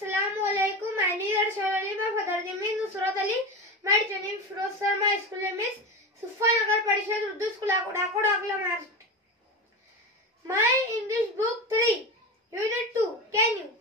Assalamualaikum. My name is Arshad Ali. My father name is Nusrat Ali. My teacher name is Firoz sir. My school name is Sufanagar Parishad Urdu School, Akod Agla, Maharashtra. My English book 3, Unit 2. Can you?